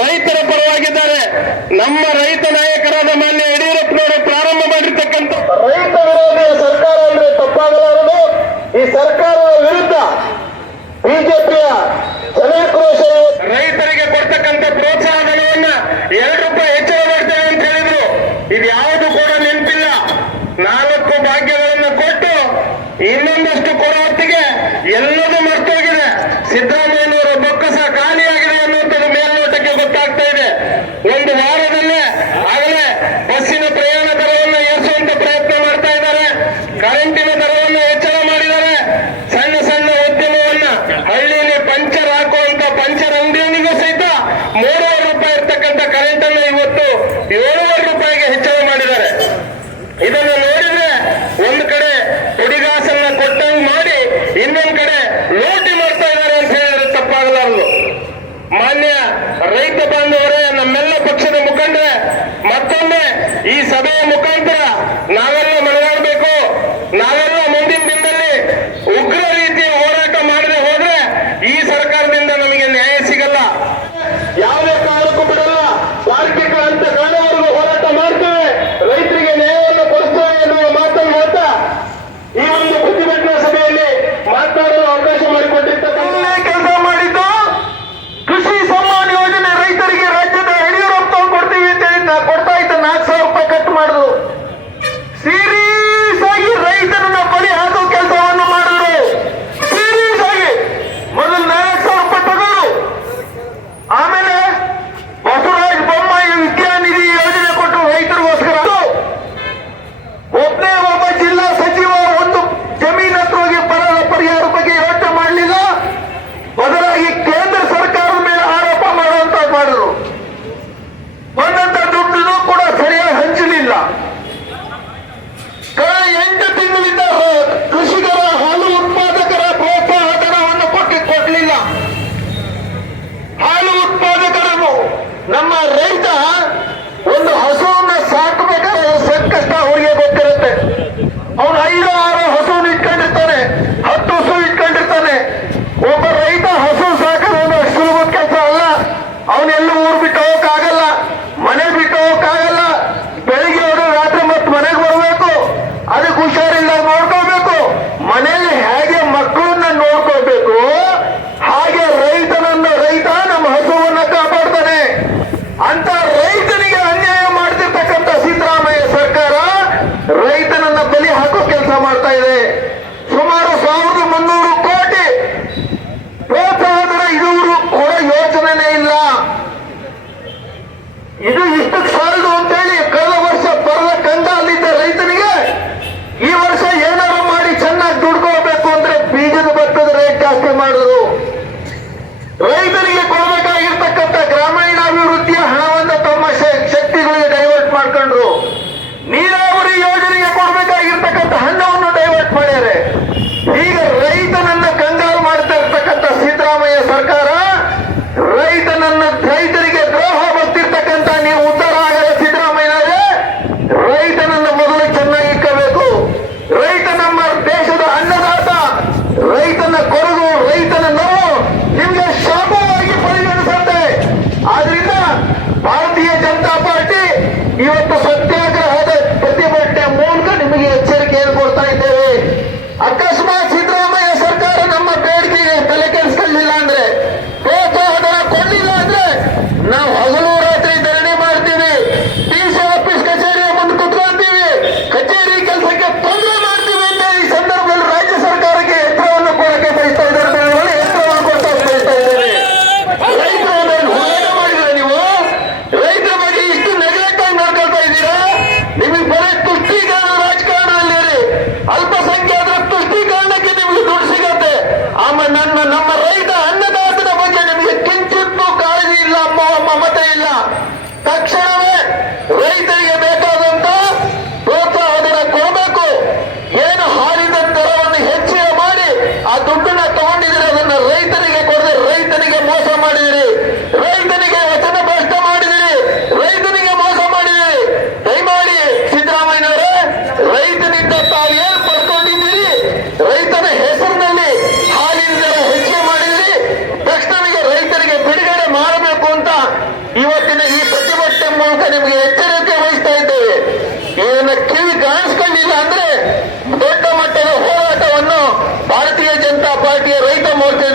ರೈತರ ಪರವಾಗಿದ್ದಾರೆ. ನಮ್ಮ ರೈತ ನಾಯಕರಾದ ಮಾನ್ಯ ಯಡಿಯೂರಪ್ಪನವರು ಪ್ರಾರಂಭ ಮಾಡಿರ್ತಕ್ಕಂಥ ರೈತ ವಿರೋಧಿ ಸರ್ಕಾರ ಅಂದ್ರೆ ತಪ್ಪಾಗಲಾರದು. ಈ ಸರ್ಕಾರದ ವಿರುದ್ಧ ಬಿಜೆಪಿಯ ಜನರು Thank you. ಸುಮಾರು ಸಾವಿರದ ಮುನ್ನೂರು ಕೋಟಿ. ಪ್ರೋತ್ಸಾಹದ ಇದುವರು ಕೂಡ ಯೋಚನೆ ಇಲ್ಲ. ಇದು ಇಷ್ಟಕ್ಕೆ ಸಾಲದು ಅಂತ ¡Y otro!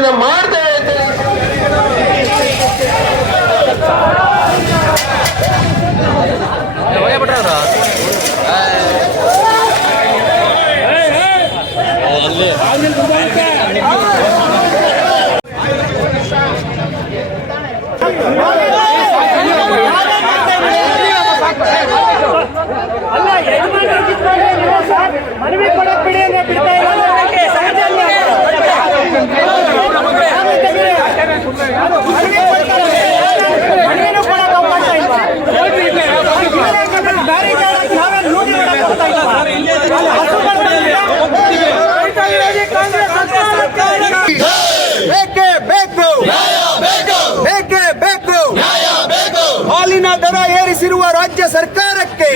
ನಮ್ಮ ದರ ಏರಿಸಿರುವ ರಾಜ್ಯ ಸರ್ಕಾರಕ್ಕೆ